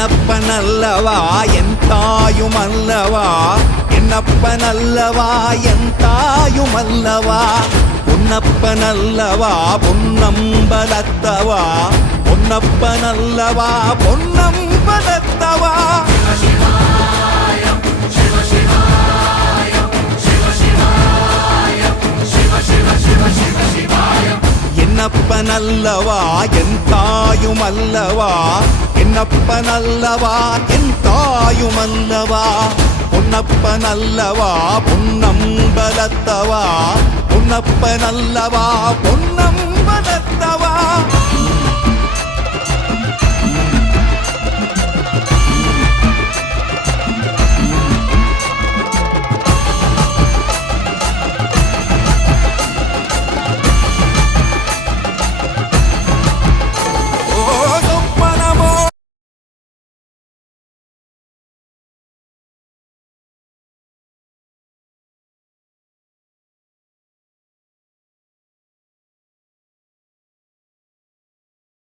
என்னப்பனல்லவா என் தாயுமல்லவா, என்னப்பனல்லவா என் தாயுமல்லவா, பொன்னப்பனல்லவா பொன்னம்பலத்தவா, பொன்னப்பனல்லவா பொன்னம்பலத்தவா. என்னப்பனல்லவா என் தாயுமல்லவா, என்னப்பனல்லவா என் தாயுமல்லவா, பொன்னப்பனல்லவா பொன்னம்பலத்தவா, பொன்னப்பனல்லவா பொன்னம்பலத்தவா.